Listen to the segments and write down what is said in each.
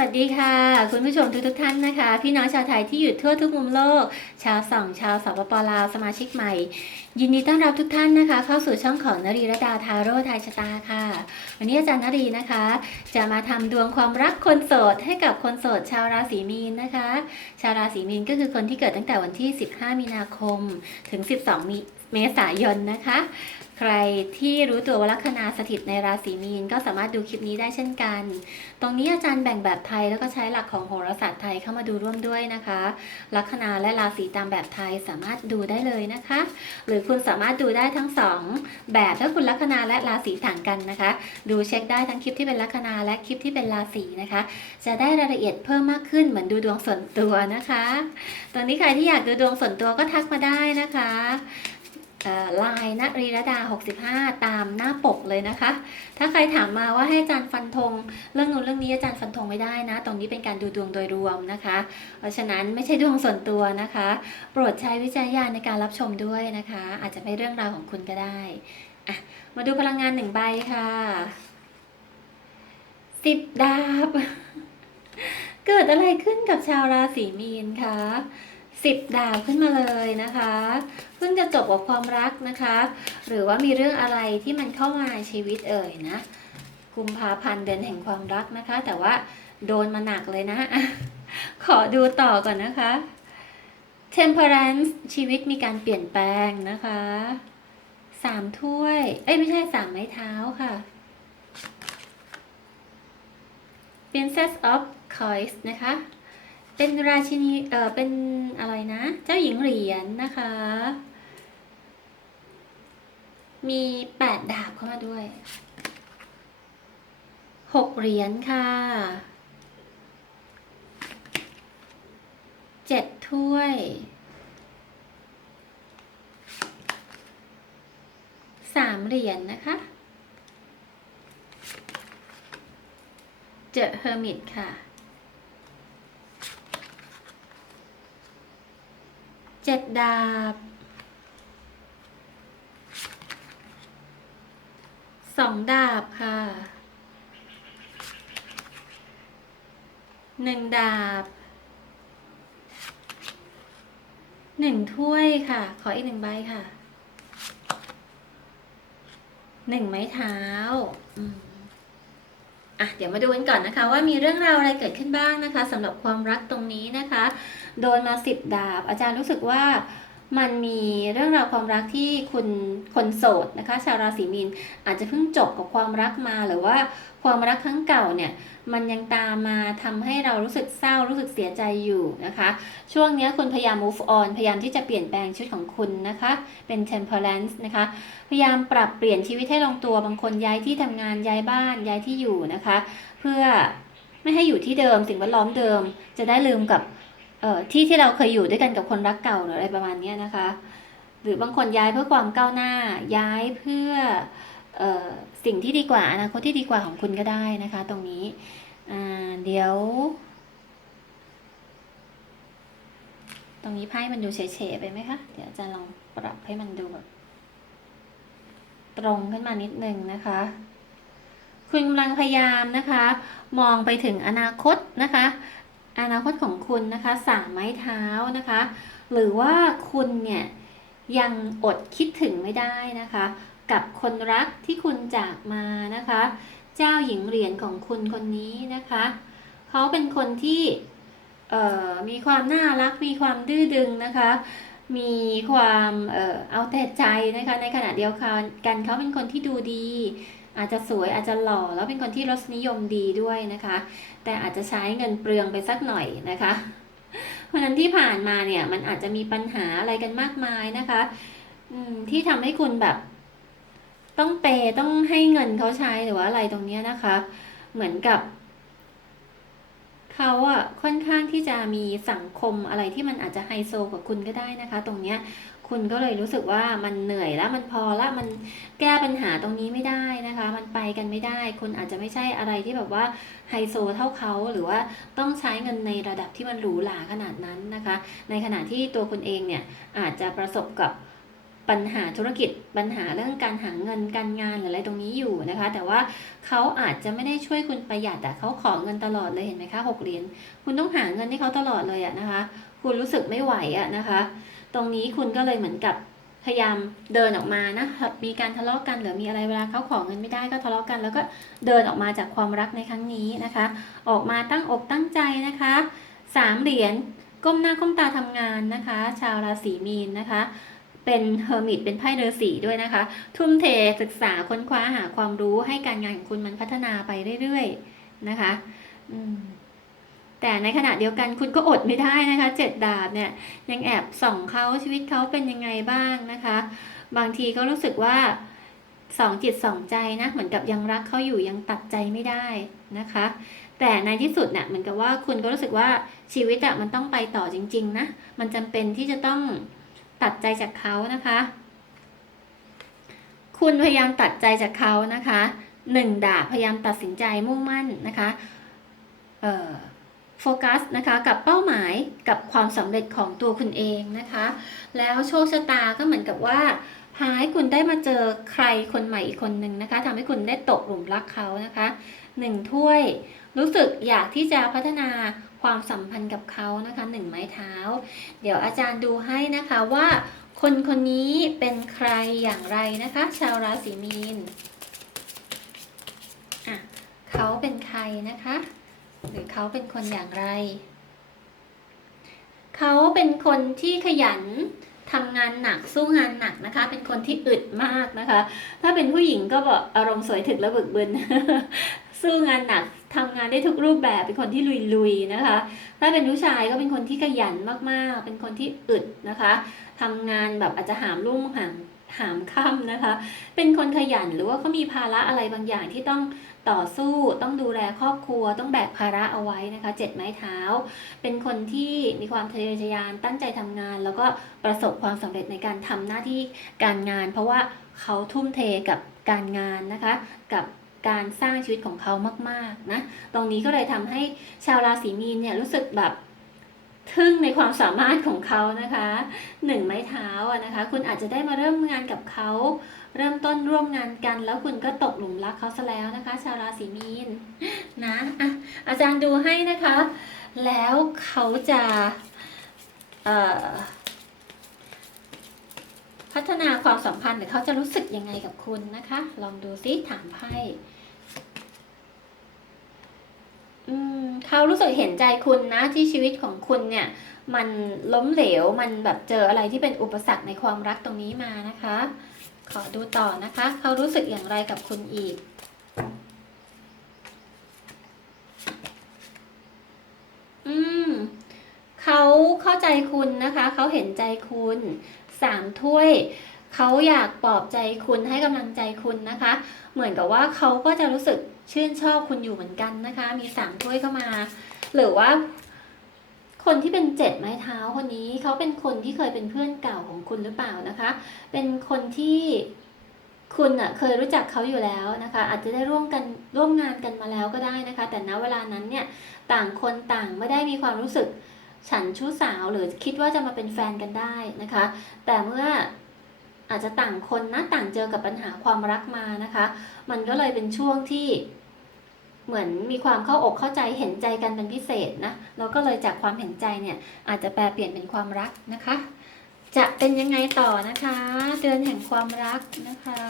วัสดีค่ะ คุณผู้ชมทุกทุกท่านนะคะ พี่น้องชาวไทยที่อยู่ทั่วทุกมุมโลก ชาวส่องชาวสปปลาวสมาชิกใหม่ ยินดีต้อนรับทุกท่านนะคะ เข้าสู่ช่องของนรีรดาทาโร่ทยชะตาค่ะ วันนี้อาจารย์นรีนะคะ จะมาทำดวงความรักคนโสดให้กับคนโสดชาวราศีมีนนะคะ ชาวราศีมีนก็คือคนที่เกิดตั้งแต่วันที่ 15 มีนาคมถึง 12 มี เมษายนนะคะ ใครที่รู้ตัวว่าลัคนาสถิตในราศีมีนก็สามารถดูคลิปนี้ได้เช่นกัน ตรงนี้อาจารย์แบ่งแบบไทยแล้วก็ใช้หลักของโหราศาสตร์ไทยเข้ามาดูร่วมด้วยนะคะ ลัคนาและราศีตามแบบไทยสามารถดูได้เลยนะคะ หรือคุณสามารถดูได้ทั้งสองแบบถ้าคุณลัคนาและราศีต่างกันนะคะ ดูเช็คได้ทั้งคลิปที่เป็นลัคนาและคลิปที่เป็นราศีนะคะ จะได้รายละเอียดเพิ่มมากขึ้นเหมือนดูดวงส่วนตัวนะคะตอนนี้ใครที่อยากดูดวงส่วนตัวก็ทักมาได้นะคะ ลน์ณรีรดา 65 ตามหน้าปกเลยนะคะ ถ้าใครถามมาว่าให้อาจารย์ฟันธงเรื่องนู้นเรื่องนี้อาจารย์ฟันธงไม่ได้นะ ตรงนี้เป็นการดูดวงโดยรวมนะคะ เพราะฉะนั้นไม่ใช่ดวงส่วนตัวนะคะ โปรดใช้วิจารณญาณในการรับชมด้วยนะคะ อาจจะไม่เรื่องราวของคุณก็ได้อะมาดูพลังงานหนึ่งใบค่ะสิบดาบ เกิดอะไรขึ้นกับชาวราศีมีนคะ สิบดาบขึ้นมาเลยนะคะ เพิ่งจะจบกับความรักนะคะ หรือว่ามีเรื่องอะไรที่มันเข้ามาชีวิตเอ่ยนะกุมภาพันธ์เดือนแห่งความรักนะคะ แต่ว่าโดนมาหนักเลยนะอะขอดูต่อก่อนนะคะ Temperance ชีวิตมีการเปลี่ยนแปลงนะคะสามถ้วย เอ้ยไม่ใช่สามไม้เท้าค่ะ Princess of Coins นะคะ เป็นราชินีเออเป็นอะไรนะ เจ้าหญิงเหรียญนะคะ มีแปดดาบเข้ามาด้วยหกเหรียญค่ะเจ็ดถ้วยสามเหรียญนะคะ เจอเฮอร์มิตค่ะ จ็ดดาบสองดาบค่ะหนึ่งดาบหนึ่งถ้วยค่ะ ขออีกหนึ่งใบค่ะหนึ่งไม้เท้า อืม อะเดี๋ยวมาดูกันก่อนนะคะ ว่ามีเรื่องราวอะไรเกิดขึ้นบ้างนะคะสำหรับความรักตรงนี้นะคะ โดนมาสิบดาบ อาจารย์รู้สึกว่า มันมีเรื่องราวความรักที่คุณคนโสดนะคะ ชาวราศีมีนอาจจะเพิ่งจบกับความรักมาหรือว่าความรักครั้งเก่าเนี่ยมันยังตามมาทำให้เรารู้สึกเศร้ารู้สึกเสียใจอยู่นะคะ ช่วงเนี้ยคุณพยายาม move on พยายามที่จะเปลี่ยนแปลงชีวิตของคุณนะคะ เป็น temperance นะคะ พยายามปรับเปลี่ยนชีวิตให้ลงตัวบางคนย้ายที่ทำงานย้ายบ้านย้ายที่อยู่นะคะ เพื่อไม่ให้อยู่ที่เดิมสิ่งแวดล้อมเดิม จะได้ลืมกับ เอ่อที่ที่เราเคยอยู่ด้วยกันกับคนรักเก่าหรืออะไรประมาณเนี้ยนะคะ หรือบางคนย้ายเพื่อความก้าวหน้า ย้ายเพื่อเออสิ่งที่ดีกว่าอนาคตที่ดีกว่าของคุณก็ได้นะคะ ตรงนี้เดี๋ยว ตรงนี้ไพ่มันดูเฉยๆไปไหมคะ เดี๋ยวอาจะลองปรับให้มันดูแบบตรงขึ้นมานิดนึงนะคะคุณกำลังพยายามนะคะ มองไปถึงอนาคตนะคะ อนาคตของคุณนะคะสามไม้เท้านะคะ หรือว่าคุณเนี่ยยังอดคิดถึงไม่ได้นะคะ กับคนรักที่คุณจากมานะคะ เจ้าหญิงเหรียญของคุณคนนี้นะคะเขาเป็นคนที่มีความน่ารักมีความดื้อดึงนะคะ มีความเออเอาแต่ใจนะคะในขณะเดียวกันเขาเป็นคนที่ดูดี อาจจะสวยอาจจะหล่อแล้วเป็นคนที่รสนิยมดีด้วยนะคะ แต่อาจจะใช้เงินเปลืองไปสักหน่อยนะคะ เพราะนั้นที่ผ่านมาเนี่ยมันอาจจะมีปัญหาอะไรกันมากมายนะคะที่ทำให้คุณแบบ ต้องเปย์ต้องให้เงินเขาใช้หรือว่าอะไรตรงเนี้ยนะคะ เหมือนกับเขาอะค่อนข้างที่จะมีสังคมอะไรที่มันอาจจะไฮโซกว่าคุณก็ได้นะคะ ตรงเนี้ย คุณก็เลยรู้สึกว่ามันเหนื่อยแล้วมันพอละมันแก้ปัญหาตรงนี้ไม่ได้นะคะ มันไปกันไม่ได้ คุณอาจจะไม่ใช่อะไรที่แบบว่าไฮโซเท่าเขาหรือว่าต้องใช้เงินในระดับที่มันหรูหราขนาดนั้นนะคะ ในขณะที่ตัวคุณเองเนี่ยอาจจะประสบกับปัญหาธุรกิจปัญหาเรื่องการหาเงินการงานหรืออะไรตรงนี้อยู่นะคะ แต่ว่าเขาอาจจะไม่ได้ช่วยคุณประหยัดอะเขาขอเงินตลอดเลยเห็นไหมคะหกเหรียญคุณต้องหาเงินให้เขาตลอดเลยอะนะคะ คุณรู้สึกไม่ไหวอะนะคะ ตรงนี้คุณก็เลยเหมือนกับพยายามเดินออกมานะมีการทะเลาะกันหรือมีอะไรเวลาเขาขอเงินไม่ได้ก็ทะเลาะกัน แล้วก็เดินออกมาจากความรักในครั้งนี้นะคะ ออกมาตั้งอกตั้งใจนะคะสามเหรียญก้มหน้าก้มตาทำงานนะคะ ชาวราศีมีนนะคะ เป็นเฮอร์มิตเป็นไพ่เรือสีด้วยนะคะ ทุ่มเทศึกษาค้นคว้าหาความรู้ให้การงานของคุณมันพัฒนาไปเรื่อยๆนะคะ อืม แต่ในขณะเดียวกันคุณก็อดไม่ได้นะคะเจ็ดดาบเนี่ยยังแอบส่องเขาชีวิตเขาเป็นยังไงบ้างนะคะ บางทีก็รู้สึกว่าสองจิตสองใจนะเหมือนกับยังรักเขาอยู่ยังตัดใจไม่ได้นะคะ แต่ในที่สุดเนี่ยเหมือนกับว่าคุณก็รู้สึกว่าชีวิตอะมันต้องไปต่อจริง ๆ นะ มันจำเป็นที่จะต้องตัดใจจากเขานะคะ คุณพยายามตัดใจจากเขานะคะหนึ่งดาบพยายามตัดสินใจมุ่งมั่นนะคะ เอ่อ โฟกัสนะคะกับเป้าหมายกับความสำเร็จของตัวคุณเองนะคะ แล้วโชคชะตาก็เหมือนกับว่าพาให้คุณได้มาเจอใครคนใหม่อีกคนหนึ่งนะคะทำให้คุณได้ตกหลุมรักเขานะคะหนึ่งถ้วย รู้สึกอยากที่จะพัฒนาความสัมพันธ์กับเขานะคะหนึ่งไม้เท้า เดี๋ยวอาจารย์ดูให้นะคะว่า คนคนนี้เป็นใครอย่างไรนะคะ ชาวราศีมีนอะเขาเป็นใครนะคะ หรือเขาเป็นคนอย่างไร เขาเป็นคนที่ขยันทำงานหนักสู้งานหนักนะคะ เป็นคนที่อึดมากนะคะ ถ้าเป็นผู้หญิงก็บอกอารมณ์สวยถึกและบึกบึนสู้งานหนักทำงานได้ทุกรูปแบบเป็นคนที่ลุยๆนะคะ ถ้าเป็นผู้ชายก็เป็นคนที่ขยันมากๆ เป็นคนที่อึดนะคะทำงานแบบอาจจะหามรุ่งหาม หามค่ำนะคะ เป็นคนขยันหรือว่าเขามีภาระอะไรบางอย่างที่ต้องต่อสู้ ต้องดูแลครอบครัว ต้องแบกภาระเอาไว้นะคะเจ็ดไม้เท้า เป็นคนที่มีความทะเยอทะยานตั้งใจทำงาน แล้วก็ประสบความสำเร็จในการทำหน้าที่การงาน เพราะว่าเขาทุ่มเทกับการงานนะคะ กับการสร้างชีวิตของเขามากๆนะ ตรงนี้ก็เลยทำให้ชาวราศีมีนเนี่ยรู้สึกแบบ ทึ่งในความสามารถของเขานะคะหนึ่งไม้เท้าอะนะคะ คุณอาจจะได้มาเริ่มงานกับเขา เริ่มต้นร่วมงานกัน แล้วคุณก็ตกหลุมรักเขาซะแล้วนะคะ ชาวราศีมีนนะอะอาจารย์ดูให้นะคะ แล้วเขาจะพัฒนาความสัมพันธ์หรือเขาจะรู้สึกยังไงกับคุณนะคะ ลองดูซิถามไพ่ อืม เขารู้สึกเห็นใจคุณนะที่ชีวิตของคุณเนี่ย มันล้มเหลวมันแบบเจออะไรที่เป็นอุปสรรคในความรักตรงนี้มานะคะ ขอดูต่อนะคะ เขารู้สึกอย่างไรกับคุณอีกอืมเขาเข้าใจคุณนะคะ เขาเห็นใจคุณสามถ้วยเขาอยากปลอบใจคุณให้กำลังใจคุณนะคะ เหมือนกับว่าเขาก็จะรู้สึก ชื่นชอบคุณอยู่เหมือนกันนะคะ มีสามถ้วยเข้ามา หรือว่า คนที่เป็นเจ็ดไม้เท้าคนนี้เขาเป็นคนที่เคยเป็นเพื่อนเก่าของคุณหรือเปล่านะคะ เป็นคนที่คุณอะเคยรู้จักเขาอยู่แล้วนะคะ อาจจะได้ร่วมกันร่วมงานกันมาแล้วก็ได้นะคะ แต่ณเวลานั้นเนี่ยต่างคนต่างไม่ได้มีความรู้สึกฉันชู้สาวหรือคิดว่าจะมาเป็นแฟนกันได้นะคะ แต่เมื่ออาจจะต่างคนนะต่างเจอกับปัญหาความรักมานะคะ มันก็เลยเป็นช่วงที่ เหมือนมีความเข้าอกเข้าใจเห็นใจกันเป็นพิเศษนะแล้วก็เลยจากความเห็นใจเนี่ยอาจจะแปลเปลี่ยนเป็นความรักนะคะ จะเป็นยังไงต่อนะคะ เดือนแห่งความรักนะคะ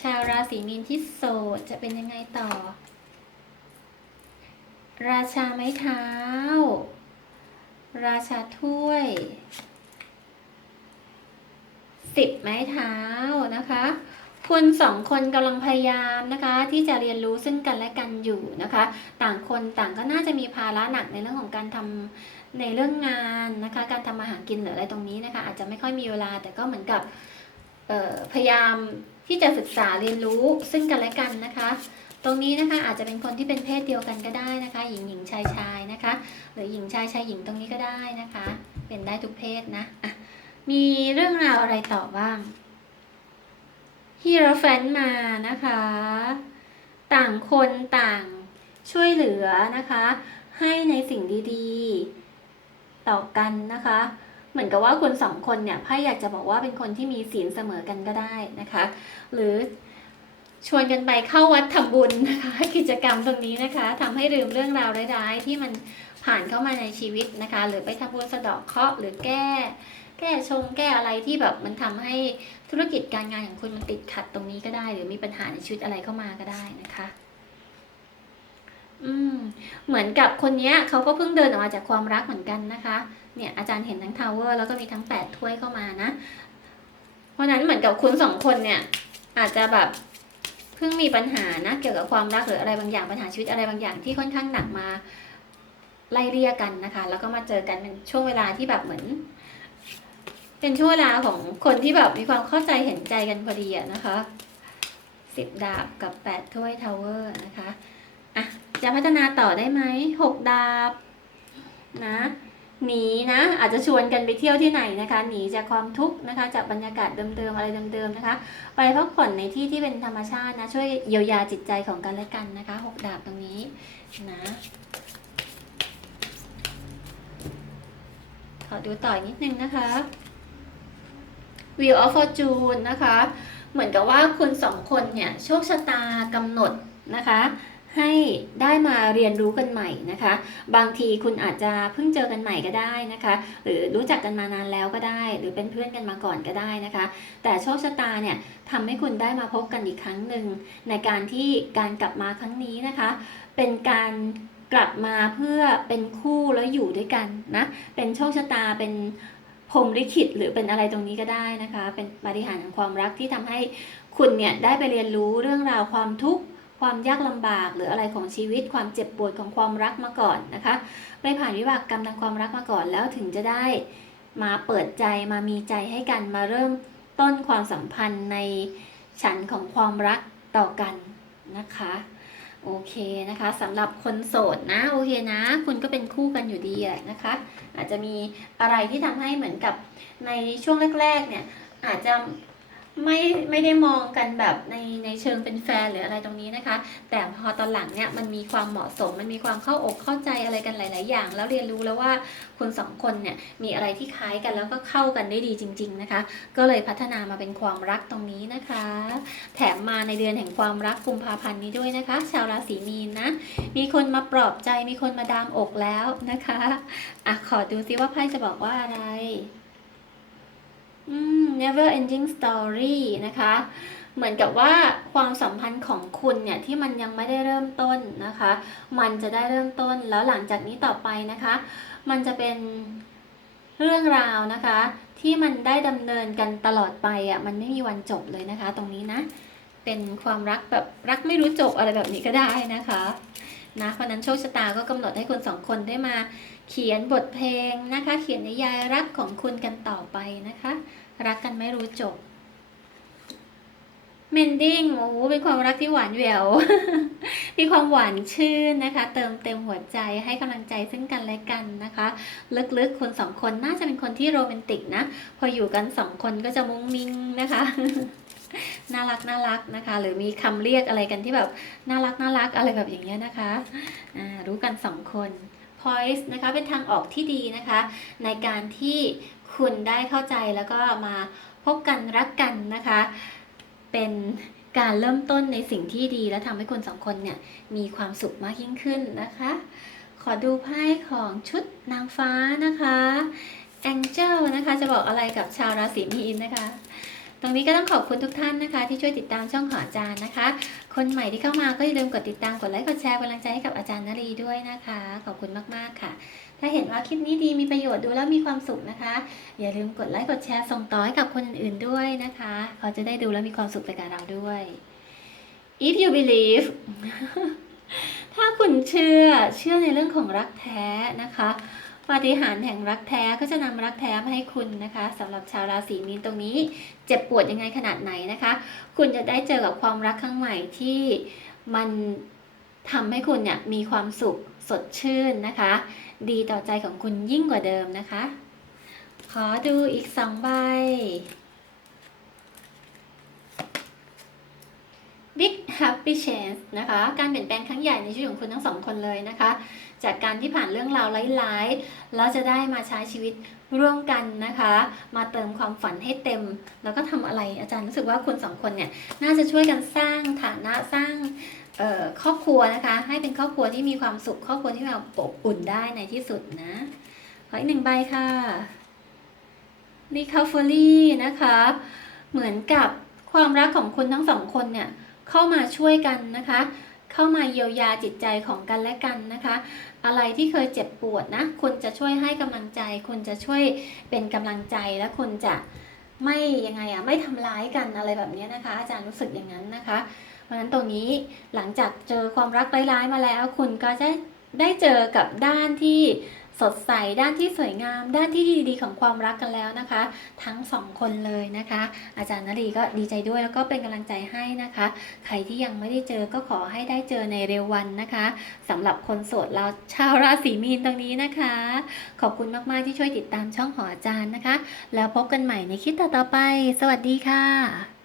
ชาวราศีมีนที่โสดจะเป็นยังไงต่อ ราชาไม้เท้า ราชาถ้วยสิบไม้เท้านะคะ คุณสองคนกำลังพยายามนะคะ ที่จะเรียนรู้ซึ่งกันและกันอยู่นะคะ ต่างคนต่างก็น่าจะมีภาระหนักในเรื่องของการทำในเรื่องงานนะคะ การทำอาหารกินหรืออะไรตรงนี้นะคะ อาจจะไม่ค่อยมีเวลาแต่ก็เหมือนกับพยายามที่จะศึกษาเรียนรู้ซึ่งกันและกันนะคะ ตรงนี้นะคะอาจจะเป็นคนที่เป็นเพศเดียวกันก็ได้นะคะ หญิงหญิงชายชายนะคะ หรือหญิงชายชายหญิงตรงนี้ก็ได้นะคะ เป็นได้ทุกเพศนะะมีเรื่องราวอะไรต่อบ้าง ฮีโรแฟนมานะคะ ต่างคนต่างช่วยเหลือนะคะ ให้ในสิ่งดีๆ ต่อกันนะคะ เหมือนกับว่าคนสองคนเนี่ยไพ่อยากจะบอกว่าเป็นคนที่มีศีลเสมอกันก็ได้นะคะ หรือชวนกันไปเข้าวัดทำบุญนะคะกิจกรรมตรงนี้นะคะทำให้ลืมเรื่องราวร้ายๆ ที่มันผ่านเข้ามาในชีวิตนะคะ หรือไปทำบุญสะเดาะเคราะห์หรือแก้ แก้ชงแก้อะไรที่แบบมันทำให้ธุรกิจการงานของคุณมันติดขัดตรงนี้ก็ได้ หรือมีปัญหาในชีวิตอะไรเข้ามาก็ได้นะคะ อืม เหมือนกับคนเนี้ยเขาก็เพิ่งเดินออกมาจากความรักเหมือนกันนะคะ เนี่ยอาจารย์เห็นทั้งทาวเวอร์แล้วก็มีทั้งแปดถ้วยเข้ามานะ เพราะฉะนั้นเหมือนกับคุณสองคนเนี่ย อาจจะแบบเพิ่งมีปัญหานะเกี่ยวกับความรักหรืออะไรบางอย่างปัญหาชีวิตอะไรบางอย่างที่ค่อนข้างหนักมาไล่เรียกกันนะคะ แล้วก็มาเจอกันเป็นช่วงเวลาที่แบบเหมือน เป็นช่วงเวลาของคนที่แบบมีความเข้าใจเห็นใจกันพอดีอะนะคะสิบดาบกับแปดถ้วยทาวเวอร์นะคะอะจะพัฒนาต่อได้ไหมหกดาบนะหนีนะอาจจะชวนกันไปเที่ยวที่ไหนนะคะหนีจากความทุกข์นะคะ จากบรรยากาศเดิมๆอะไรเดิมๆนะคะ ไปพักผ่อนในที่ที่เป็นธรรมชาตินะช่วยเยียวยาจิตใจของกันและกันนะคะหกดาบตรงนี้นะขอดูต่ออีกนิดนึงนะคะ Wheel of Fortune นะคะ เหมือนกับว่าคุณสองคนเนี่ยโชคชะตากำหนดนะคะ ให้ได้มาเรียนรู้กันใหม่นะคะ บางทีคุณอาจจะเพิ่งเจอกันใหม่ก็ได้นะคะ หรือรู้จักกันมานานแล้วก็ได้ หรือเป็นเพื่อนกันมาก่อนก็ได้นะคะ แต่โชคชะตาเนี่ยทำให้คุณได้มาพบกันอีกครั้งหนึ่งในการที่การกลับมาครั้งนี้นะคะ เป็นการกลับมาเพื่อเป็นคู่แล้วอยู่ด้วยกันนะ เป็นโชคชะตาเป็น พรมลิขิตหรือเป็นอะไรตรงนี้ก็ได้นะคะ เป็นปฏิหาริย์แห่งความรักที่ทำให้คุณเนี่ยได้ไปเรียนรู้เรื่องราวความทุกข์ความยากลำบากหรืออะไรของชีวิตความเจ็บปวดของความรักมาก่อนนะคะไปผ่านวิบากกรรมทางความรักมาก่อนแล้วถึงจะได้มาเปิดใจมามีใจให้กันมาเริ่มต้นความสัมพันธ์ในฉันของความรักต่อกันนะคะ โอเคนะคะสำหรับคนโสดนะโอเคนะ คุณก็เป็นคู่กันอยู่ดีแหละนะคะ อาจจะมีอะไรที่ทำให้เหมือนกับในช่วงแรกๆเนี่ยอาจจะ ไม่ไม่ได้มองกันแบบในในเชิงเป็นแฟนหรืออะไรตรงนี้นะคะ แต่พอตอนหลังเนี่ยมันมีความเหมาะสม มันมีความเข้าอกเข้าใจอะไรกันหลาย ๆ อย่าง แล้วเรียนรู้แล้วว่าคุณสองคนเนี่ยมีอะไรที่คล้ายกันแล้วก็เข้ากันได้ดีจริง ๆ นะคะ ก็เลยพัฒนามาเป็นความรักตรงนี้นะคะ แถมมาในเดือนแห่งความรักกุมภาพันธ์นี้ด้วยนะคะ ชาวราศีมีนนะมีคนมาปลอบใจมีคนมาดามอกแล้วนะคะอะขอดูซิว่าไพ่จะบอกว่าอะไร never ending story นะคะ เหมือนกับว่าความสัมพันธ์ของคุณเนี่ยที่มันยังไม่ได้เริ่มต้นนะคะ มันจะได้เริ่มต้นแล้วหลังจากนี้ต่อไปนะคะ มันจะเป็นเรื่องราวนะคะ ที่มันได้ดำเนินกันตลอดไปอะมันไม่มีวันจบเลยนะคะ ตรงนี้นะ เป็นความรักแบบรักไม่รู้จบอะไรแบบนี้ก็ได้นะคะนะเพราะฉะนั้นโชคชะตาก็กำหนดให้คนสองคนได้มา เขียนบทเพลงนะคะ เขียนนิยายรักของคุณกันต่อไปนะคะ รักกันไม่รู้จบเมนดิ้งโอ้โหเป็นความรักที่หวานแหวว มีความหวานชื่นนะคะ เติมเต็มหัวใจให้กำลังใจซึ่งกันและกันนะคะ ลึกๆคนสองคนน่าจะเป็นคนที่โรแมนติกนะ พออยู่กันสองคนก็จะมุ้งมิ้งนะคะ น่ารักน่ารักนะคะ หรือมีคำเรียกอะไรกันที่แบบน่ารักน่ารักอะไรแบบอย่างเงี้ยนะคะ อ่า รู้กันสองคน Poise นะคะเป็นทางออกที่ดีนะคะ ในการที่คุณได้เข้าใจแล้วก็มาพบกันรักกันนะคะ เป็นการเริ่มต้นในสิ่งที่ดีและทำให้คนสองคนเนี่ยมีความสุขมากยิ่งขึ้นนะคะ ขอดูไพ่ของชุดนางฟ้านะคะ Angel นะคะจะบอกอะไรกับชาวราศีมีนนะคะ ตรงนี้ก็ต้องขอบคุณทุกท่านนะคะ ที่ช่วยติดตามช่องของอาจารย์นะคะ คนใหม่ที่เข้ามาก็อย่าลืมกดติดตามกดไลค์กดแชร์กำลังใจให้กับอาจารย์นรีด้วยนะคะ ขอบคุณมากๆค่ะ ถ้าเห็นว่าคลิปนี้ดีมีประโยชน์ดูแล้วมีความสุขนะคะ อย่าลืมกดไลค์กดแชร์ส่งต่อให้กับคนอื่นๆด้วยนะคะเขาจะได้ดูแล้วมีความสุขไปกับเราด้วย if you believe ถ้าคุณเชื่อเชื่อในเรื่องของรักแท้นะคะ ปฏิหารแห่งรักแท้ก็จะนำรักแท้มาให้คุณนะคะสำหรับชาวราศีมีนตรงนี้ เจ็บปวดยังไงขนาดไหนนะคะ คุณจะได้เจอกับความรักครั้งใหม่ที่มันทำให้คุณเนี่ยมีความสุขสดชื่นนะคะ ดีต่อใจของคุณยิ่งกว่าเดิมนะคะ ขอดูอีกสองใบ Big happy change นะคะ การเปลี่ยนแปลงครั้งใหญ่ในชีวิตของคุณทั้งสองคนเลยนะคะ จากการที่ผ่านเรื่องราวร้ายๆแล้วจะได้มาใช้ชีวิตร่วมกันนะคะ มาเติมความฝันให้เต็ม แล้วก็ทำอะไรอาจารย์รู้สึกว่าคุณสองคนเนี่ยน่าจะช่วยกันสร้างฐานะสร้างครอบครัวนะคะ ให้เป็นครอบครัวที่มีความสุข ครอบครัวที่มีควาอบอุ่นได้ในที่สุดนะขออีกหนึ่งใบค่ะ recovery นะคะ เหมือนกับความรักของคุณทั้งสองคนเนี่ยเข้ามาช่วยกันนะคะ เข้ามาเยียวยาจิตใจของกันและกันนะคะ อะไรที่เคยเจ็บปวดนะคุณจะช่วยให้กำลังใจ คุณจะช่วยเป็นกำลังใจและคุณจะไม่ยังไงอะไม่ทำร้ายกันอะไรแบบนี้นะคะ อาจารย์รู้สึกอย่างนั้นนะคะเพราะฉะนั้นตรงนี้หลังจากเจอความรักร้ายๆมาแล้ว คุณก็จะได้เจอกับด้านที่ สดใสด้านที่สวยงาม ด้านที่ดีๆ ของความรักกันแล้วนะคะ ทั้งสองคนเลยนะคะ อาจารย์นรีก็ดีใจด้วยแล้วก็เป็นกำลังใจให้นะคะ ใครที่ยังไม่ได้เจอก็ขอให้ได้เจอในเร็ววันนะคะสำหรับคนโสดเราชาวราศีมีนตรงนี้นะคะ ขอบคุณมากๆที่ช่วยติดตามช่องของอาจารย์นะคะ แล้วพบกันใหม่ในคลิปต่อๆไป สวัสดีค่ะ